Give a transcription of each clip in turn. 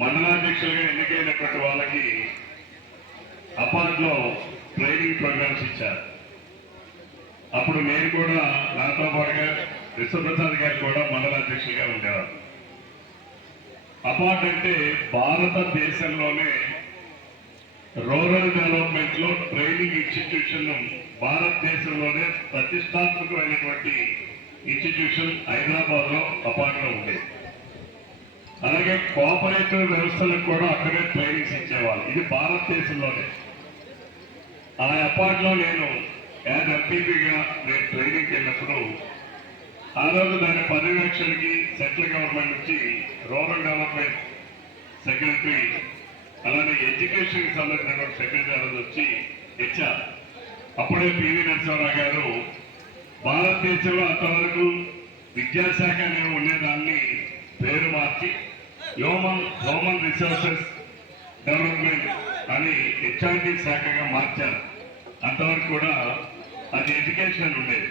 మండలాధ్యక్షులుగా ఎన్నికైనటువంటి వాళ్ళకి అపార్ట్లో training programmes ఇచ్చారు. అప్పుడు నేను కూడా నాతో పాటుగా విశ్వప్రసాద్ గారు కూడా మండలాధ్యక్షులుగా ఉండేవారు. అపార్ట్ అంటే భారతదేశంలోనే రూరల్ డెవలప్మెంట్లో ట్రైనింగ్ ఇన్స్టిట్యూషన్ భారతదేశంలోనే ప్రతిష్టాత్మకమైనటువంటి ఇన్స్టిట్యూషన్ హైదరాబాద్లో అపార్ట్లో ఉండేది. అలాగే కోఆపరేటివ్ వ్యవస్థలకు కూడా అక్కడే ట్రైనింగ్స్ ఇచ్చేవాళ్ళు. ఇది భారతదేశంలోనే. ఆ అపార్ట్లో నేను యాజ్ ఎంపీపీగా నేను ట్రైనింగ్కి వెళ్ళినప్పుడు ఆ రోజు దాని పర్యవేక్షణకి సెంట్రల్ గవర్నమెంట్ నుంచి రూరల్ డెవలప్మెంట్ సెక్రటరీ అలానే ఎడ్యుకేషన్ సంబంధించిన సెక్రటరీ వచ్చి ఇచ్చారు. అప్పుడే పివి నరసింహారావు గారు భారతదేశంలో అంతవరకు విద్యాశాఖ అనేవి ఉండేదాన్ని పేరు మార్చి హ్యూమన్ హ్యూమన్ రిసోర్సెస్ డెవలప్మెంట్ అని హెచ్ఆర్డి శాఖగా మార్చారు. అంతవరకు కూడా అది ఎడ్యుకేషన్ ఉండేది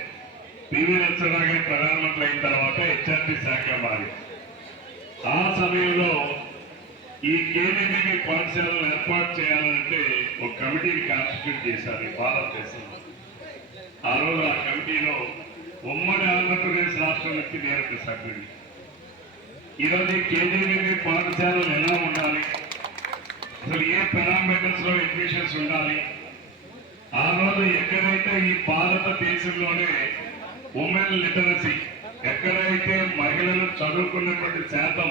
పివి నరసింహారావు గారు ప్రధానమంత్రి అయిన తర్వాత హెచ్ఆర్డి శాఖ మారి ఆ సమయంలో ఈ కేంద్రీయ పాఠశాలను ఏర్పాటు చేయాలంటే ఒక కమిటీని కాన్స్టిట్యూట్ చేశారు భారతదేశంలో. ఆ రోజు ఆ కమిటీలో ఉమ్మడి ఆంధ్రప్రదేశ్ రాష్ట్రం నుంచి నేను సభ్యుడిని ఈరోజు ఈ పాఠశాలలు ఎలా ఉండాలి? అసలు ఏ పారామీటర్స్లో అడ్మిషన్స్ ఉండాలి? ఆ రోజు ఎక్కడైతే ఈ భారతదేశంలోనే ఉమెన్ లిటరసీ ఎక్కడైతే మహిళలు చదువుకున్నటువంటి శాతం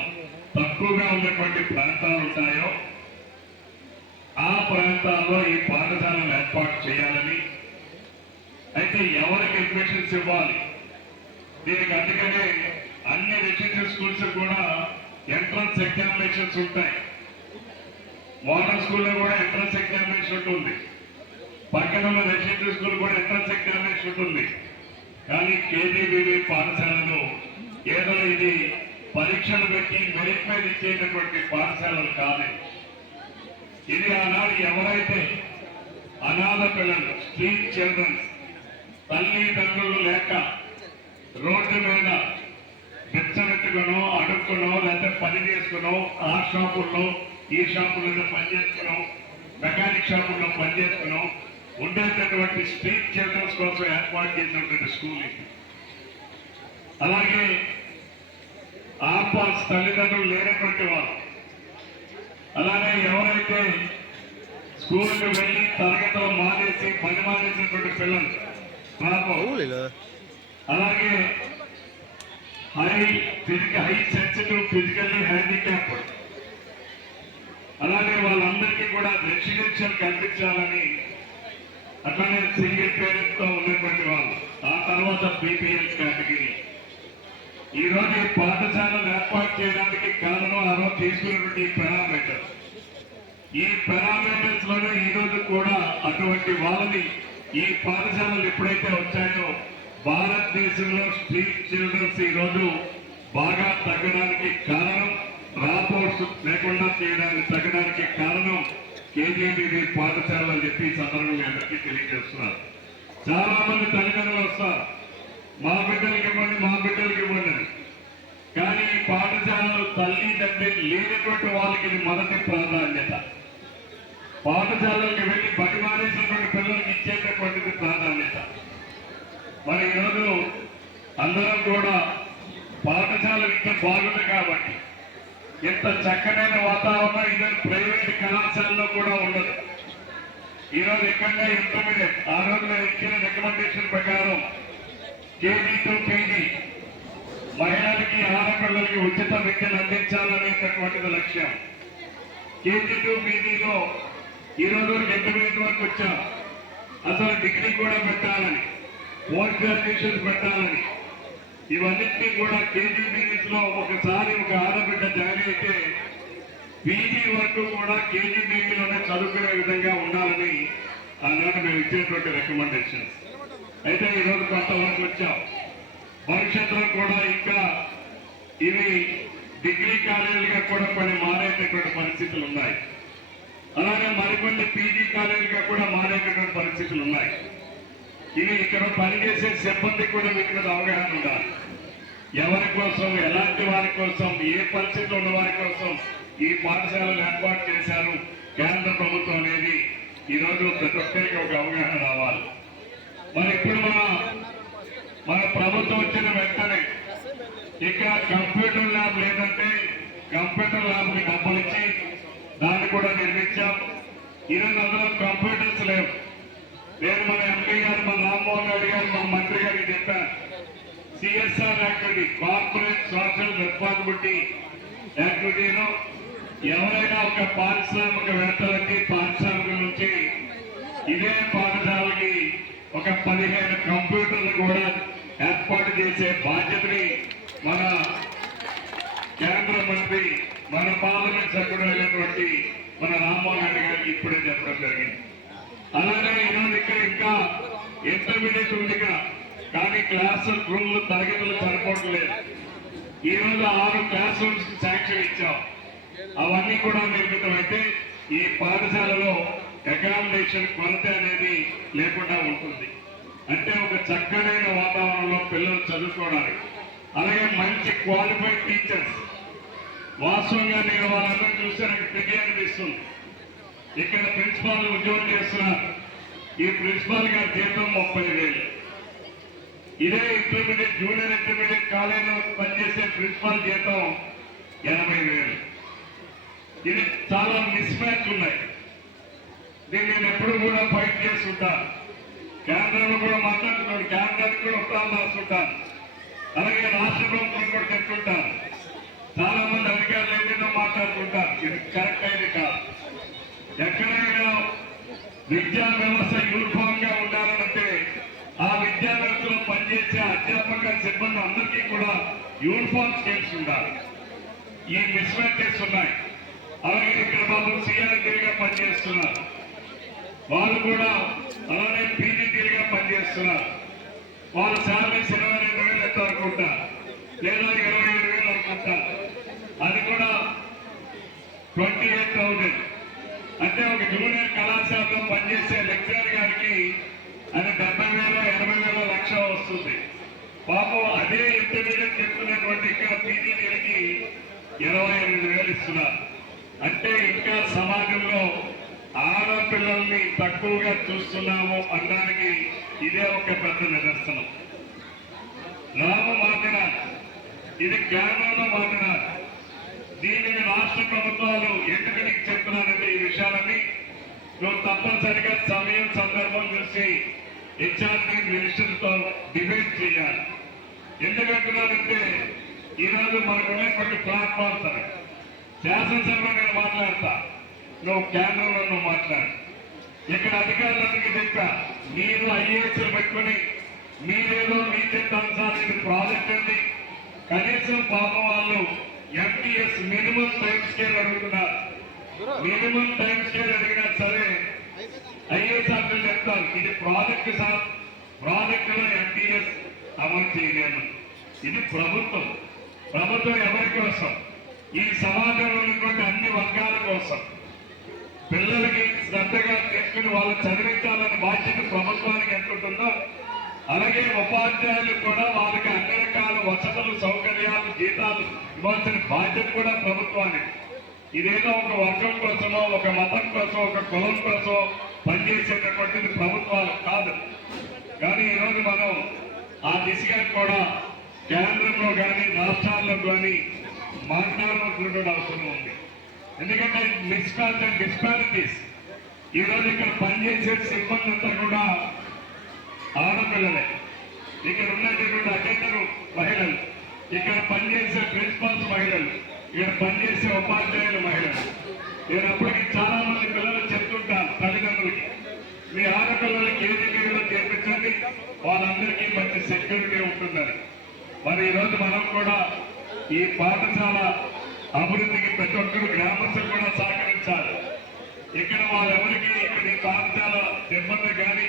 తక్కువగా ఉన్నటువంటి ప్రాంతాలు ఉంటాయో ఆ ప్రాంతాల్లో ఈ పాఠశాలను ఏర్పాటు చేయాలని. అయితే ఎవరికి అడ్మిషన్స్ ఇవ్వాలి? దీనికి అందుకనే అన్ని రెసిడెన్షియల్ స్కూల్స్ కూడా ఎంట్రన్స్ ఎగ్జామినేషన్స్ ఉంటాయి. మోడల్ స్కూల్లో కూడా ఎంట్రన్స్ ఎగ్జామినేషన్ ఉంటుంది. పక్కన ఉన్న రెసిడెన్షియల్ స్కూల్ కూడా ఎంట్రన్స్ ఎగ్జామినేషన్ ఉంటుంది. కానీ కేజీబీవీ పాఠశాలలు ఏదో ఇది పరీక్షలు పెట్టి మెరిట్ మీద ఇచ్చేటటువంటి పాఠశాలలు కాదు. ఇది ఆనాడు ఎవరైతే అనాథ పిల్లలు స్ట్రీట్ చిల్డ్రన్స్ తల్లిదండ్రులు లేక రోడ్డు మీద బిచ్చమెట్టుకునో అడుక్కునో లేకపోతే పని చేసుకునో ఆ షాపుల్లో ఈ షాపుల్లో పని చేసుకునో మెకానిక్ షాపుల్లో పని చేసుకునో ఉండేటటువంటి స్ట్రీట్ చిల్డ్రన్స్ కోసం ఏర్పాటు చేసినటువంటి స్కూల్ ఇది. అలాగే ఆపాస్ తల్లిదండ్రులు లేనటువంటి వారు. అలానే ఎవరైతే స్కూల్కి వెళ్ళి తరగతిలో మానేసి పని మానేసినటువంటి పిల్లలు అలాగే high physical high sensitive physically handicapped. అలాగే వాళ్ళందరికీ కూడా రెసిడెన్షియల్ కల్పించాలని అట్లానే సింగిల్ పేరెంట్తో ఉన్నటువంటి వాళ్ళు ఆ తర్వాత బీపీఎల్ కేటగిరీ. ఈ రోజు ఈ పాఠశాలను ఏర్పాటు చేయడానికి కారణం ఆ రోజు తీసుకున్నటువంటి ఈ పారామీటర్స్లోనే ఈ రోజు కూడా అటువంటి వాళ్ళని ఈ పాఠశాలలు ఎప్పుడైతే వచ్చాయో భారతదేశంలో స్ట్రీట్ చిల్డ్రన్స్ ఈరోజు బాగా తగ్గడానికి కారణం రాపోర్ట్స్ లేకుండా చేయడానికి తగ్గడానికి కారణం కేజీబీవీ పాఠశాలలు అని చెప్పి సందర్భంగా అందరికీ తెలియజేస్తున్నారు. చాలా మంది తల్లిదండ్రులు వస్తారు. మా బిడ్డలకి ఇవ్వండి మా బిడ్డలకి ఇవ్వండి అని. కానీ పాఠశాలలు తల్లి తండ్రి లేనటువంటి వాళ్ళకి ఇది మొదటి ప్రాధాన్యత. పాఠశాలలకు వెళ్ళి బడి మానేసినటువంటి పిల్లలకి ఇచ్చేటటువంటిది ప్రాధాన్యత. మరి ఈరోజు అందరం కూడా పాఠశాల విద్య బాగుంది కాబట్టి ఇంత చక్కనైన వాతావరణం ఇదే ప్రైవేట్ కళాశాలలో కూడా ఉండదు. ఈరోజు ఎక్కడ ఇంటర్మీడియట్ ఆ రోజు ఇచ్చిన రికమెండేషన్ ప్రకారం కేజీ టు పీజీ మహిళలకి ఆడపిల్లలకి ఉచిత విద్యను అందించాలనేటటువంటిది లక్ష్యం. కేజీ టు పీజీలో ఈ రోజు వరకు వచ్చాం అసలు డిగ్రీ కూడా పెట్టాలని. పోస్ట్ గ్రాడ్యుయేషన్ పెట్టాలని. ఇవన్నింటినీ కూడా కేజీ బిజినెస్లో ఒకసారి ఒక ఆడబిడ్డ జాయిన్ అయితే పీజీ వరకు కూడా కేజీ చదువుకునే విధంగా ఉండాలని ఆనాడు మేము ఇచ్చేటువంటి రికమెండేషన్స్ అయితే ఈ రోజు కొంతవరకు వచ్చాం. భవిష్యత్తులో కూడా ఇంకా ఇవి డిగ్రీ కాలేజీలుగా కూడా కొన్ని మారేటటువంటి పరిస్థితులు ఉన్నాయి. అలాగే మరికొన్ని పీజీ కాలేజీలుగా కూడా మారేటటువంటి పరిస్థితులు ఉన్నాయి. ఇది ఇక్కడ పనిచేసే సిబ్బంది కూడా ఇక్కడ అవగాహన ఉండాలి. ఎవరి కోసం ఎలాంటి వారి కోసం ఏ పరిస్థితులు ఉన్న వారి కోసం ఈ పాఠశాలలు ఏర్పాటు చేశారు కేంద్ర ప్రభుత్వం అనేది ఈరోజు ప్రతి ఒక్కరికి ఒక అవగాహన రావాలి. మరి ఇప్పుడు మన మన ప్రభుత్వం వచ్చిన వెంటనే ఇక్కడ కంప్యూటర్ ల్యాబ్ లేదంటే కంప్యూటర్ ల్యాబ్కి డబ్బులు ఇచ్చి దాన్ని కూడా నిర్మించాం. ఈరోజు అందులో కంప్యూటర్స్ లేవు. నేను మన ఎంపీ గారు మన రామ్మోహన్ రెడ్డి గారు మన మంత్రి గారికి చెప్పాను CSR activity corporate social responsibility యాక్టివిటీలో ఎవరైనా ఒక పారిశ్రామిక వేత్తలకి పారిశ్రామిక నుంచి ఇదే పాఠశాలకి ఒక పదిహేను కంప్యూటర్లు కూడా ఏర్పాటు చేసే బాధ్యతని మన కేంద్ర మంత్రి మన పార్లమెంట్ సభ్యుడు అయినటువంటి మన రామ్మోహన్ రెడ్డి గారికి ఇప్పుడే చెప్పడం జరిగింది. అలాగే ఈరోజు ఇక్కడ ఇంకా ఇంటర్మీడియట్ ఉంది కానీ క్లాస్ రూమ్లు తరగతులు సరిపోవట్లేదు. ఈ రోజు ఆరు క్లాస్ రూమ్స్ శాంక్షన్ ఇచ్చాం. అవన్నీ కూడా నిర్మితమైతే ఈ పాఠశాలలో అకామిడేషన్ కొరత అనేది లేకుండా ఉంటుంది. అంటే ఒక చక్కనైన వాతావరణంలో పిల్లలు చదువుకోవడానికి. అలాగే మంచి క్వాలిఫైడ్ టీచర్స్ వాస్తవంగా నేను వాళ్ళందరూ చూస్తే నాకు తిరిగి అనిపిస్తుంది ఇక్కడ ప్రిన్సిపాల్ ఉద్యోగం చేస్తున్న ఈ ప్రిన్సిపాల్ గారి జీతం ముప్పై వేలు. ఇదే ఇంటర్మీడియట్ జూనియర్ ఇంటర్మీడియట్ కాలేజీలో పనిచేసే ప్రిన్సిపాల్ జీతం ఎనభై వేలు. ఇది చాలా మిస్ మ్యాచ్ ఉన్నాయి. దీన్ని నేను ఎప్పుడు కూడా ఫైట్ చేస్తుంటాను కేంద్రంలో కూడా మాట్లాడుతున్నాను కేంద్రానికి కూడా ఉత్తరాలు రాస్తుంటాను అలాగే రాష్ట్ర ప్రభుత్వం కూడా చెప్తుంటాను. చాలా మంది అధికారులు ఏదైనా మాట్లాడుతుంటారు. ఇది కరెక్ట్ అయింది కాదు. ఎక్కడైనా విద్యా వ్యవస్థ యూనిఫామ్గా ఉండాలంటే ఆ విద్యా వ్యవస్థలో పనిచేసే అధ్యాపక సిబ్బంది అందరికీ కూడా యూనిఫామ్ స్కీమ్స్ ఉండాలి. ఈ మిస్ మ్యాచెస్ ఉన్నాయి. అలాగే ఇక్కడ బాబు సిఆర్టీగా పనిచేస్తున్నారు. వాళ్ళు కూడా అలానే పీజీటీలుగా పనిచేస్తున్నారు. వాళ్ళ శాలరీస్ ఇరవై రెండు వేలు ఎంత అనుకుంటా. లేదా ఇరవై ఏడు వేలు అనుకుంటా అది కూడా ట్వంటీ ఎయిట్ థౌజండ్ అంటే ఒక జూనియర్ కళాశాలలో పనిచేసే లెక్చరర్ గారికి అది డెబ్బై వేల ఎనభై వేల లక్ష వస్తుంది. పాపం అదే ఇంటర్మీడియట్ చెప్తున్నటువంటి ఇక్కడ పీజీటీలకి ఇరవై ఎనిమిది వేలు ఇస్తున్నారు. అంటే ఇంకా సమాజంలో ఆడపిల్లల్ని తక్కువగా చూస్తున్నాము అనడానికి ఇదే ఒక పెద్ద నిదర్శనం. నామ మాట్లాడారు ఇది గ్రామంలో మాట్లాడారు దీనిని రాష్ట్ర ప్రభుత్వాలు ఎందుకని చెప్తున్నానంటే ఈ విషయాలన్నీ నువ్వు తప్పనిసరిగా సమయం సందర్భం చూసి హెచ్ఆర్డి మినిస్టర్తో డిబేట్ చేయాలి. ఎందుకంటున్నానంటే ఈరోజు మనకు ఉన్నటువంటి ప్లాట్ఫామ్స్ అని శాసనసభలో నేను మాట్లాడతా. నువ్వు కేంద్రంలో నువ్వు మాట్లాడు. ఇక్కడ అధికారులందరికీ చెప్పా మీరు ఐఏఎస్లు పెట్టుకుని మీరేదో మీ చిత్తానుసారం ఇది ప్రాజెక్ట్ అండి కనీసం పాపం వాళ్ళు ఎంటీఎస్ మినిమం టైం స్కేల్ అడుగుతున్నారు. మినిమం టైం స్కేల్ అడిగినా సరే ఐఏఎస్ ఆఫీసర్లు చెప్తారు. ఇది ప్రాజెక్ట్ సార్. ప్రాజెక్ట్లో ఎంపీఎస్ అమలు చేయలేము. ఇది ప్రభుత్వం. ప్రభుత్వం ఎవరి కోసం ఈ సమాజంలో ఉన్నటువంటి అన్ని వర్గాల కోసం. పిల్లలకి శ్రద్ధగా తీసుకుని వాళ్ళు చదివించాలనే బాధ్యత ప్రభుత్వానికి ఎంతుంటుందో అలాగే ఉపాధ్యాయులు కూడా వాళ్ళకి అన్ని రకాల వసతులు సౌకర్యాలు జీతాలు ఇవ్వాల్సిన బాధ్యత కూడా ప్రభుత్వానికి. ఇదేదో ఒక వర్గం కోసమో ఒక మతం కోసం ఒక కులం కోసం పనిచేసేటటువంటిది ప్రభుత్వాలు కాదు. కానీ ఈరోజు మనం ఆ దిశగా కూడా కేంద్రంలో కానీ రాష్ట్రాల్లో కానీ మాట్లాడవలసినటువంటి అవసరం ఉంది. ఎందుకంటే మిస్కాల్స్ అండ్ డిస్పారిటీస్ ఈరోజు ఇక్కడ పనిచేసే సిబ్బంది అంతా కూడా ఆడపిల్లలే. ఇక్కడ ఉన్నటువంటి అటెండర్ మహిళలు. ఇక్కడ పనిచేసే ప్రిన్సిపాల్స్ మహిళలు. ఇక్కడ పనిచేసే ఉపాధ్యాయులు మహిళలు. నేను అప్పటికి చాలా మంది పిల్లలు చెప్తుంటాను తల్లిదండ్రులకి మీ ఆడపిల్లలకి ఏ డిగ్రీలో చేర్పించండి వాళ్ళందరికీ మంచి సెక్యూరిటీ ఉంటుందని. మరి ఈరోజు మనం కూడా ఈ పాఠశాల అభివృద్ధికి ప్రతి ఒక్కరు గ్రామస్తులు కూడా సహకరించాలి. ఇక్కడ వాళ్ళెవరికి ఇక్కడ ఈ పాఠశాల సిబ్బంది కానీ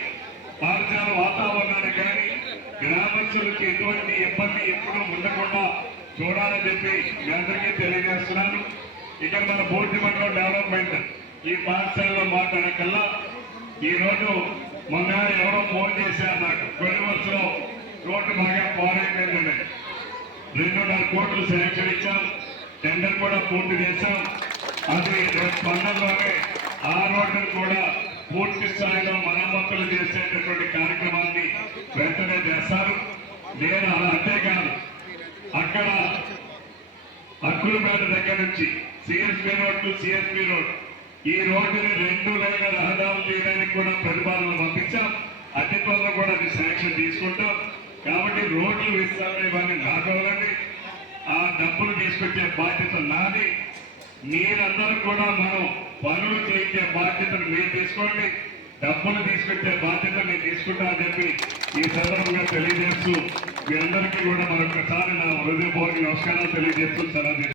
పాఠశాల వాతావరణానికి కానీ గ్రామస్తులకి ఎటువంటి ఇబ్బంది ఎప్పుడూ ఉండకుండా చూడాలని చెప్పి మీ అందరికీ తెలియజేస్తున్నాను. ఇక్కడ మన బోర్డు మండలం డెవలప్మెంట్ ఈ పాఠశాలలో మాట్లాడే ఈరోజు మొన్న ఎవరో ఫోన్ చేశారు నాకు. కొన్ని రోడ్డు బాగా పాడైపోయిందండి రెండున్నర కోట్లు శాంక్షన్ ఇచ్చాం. టెండర్ కూడా పూర్తి చేశాం. అది రేపు ఆ రోడ్డును కూడా పూర్తి స్థాయిలో మరమ్మతులు చేసేటటువంటి కార్యక్రమాన్ని వెంటనే చేస్తారు. నేను అలా అంతేకాదు. అక్కడ అక్కులపేట దగ్గర నుంచి CSP road to CSP road. ఈ రోడ్డుని రెండు లైన్ల రహదారులు చేయడానికి కూడా ప్రతిపాదనలు పంపించాం. అతి త్వరలో కూడా అది శాంక్షన్ తీసుకుంటాం. కాబట్టి రోడ్లు విస్తరణ ఇవన్నీ నాకోవాలండి ఆ డబ్బులు తీసుకొచ్చే బాధ్యత నాది. మీరందరూ కూడా మనం పనులు చేయించే బాధ్యతను మీరు తీసుకోండి. డబ్బులు తీసుకొచ్చే బాధ్యత నేను తీసుకుంటా అని చెప్పి ఈ సందర్భంగా తెలియజేస్తూ మీ అందరికీ కూడా మరొకసారి నా హృదయపూర్వక నమస్కారాలు తెలియజేస్తున్నాను సెలవు తీసుకుంటాను.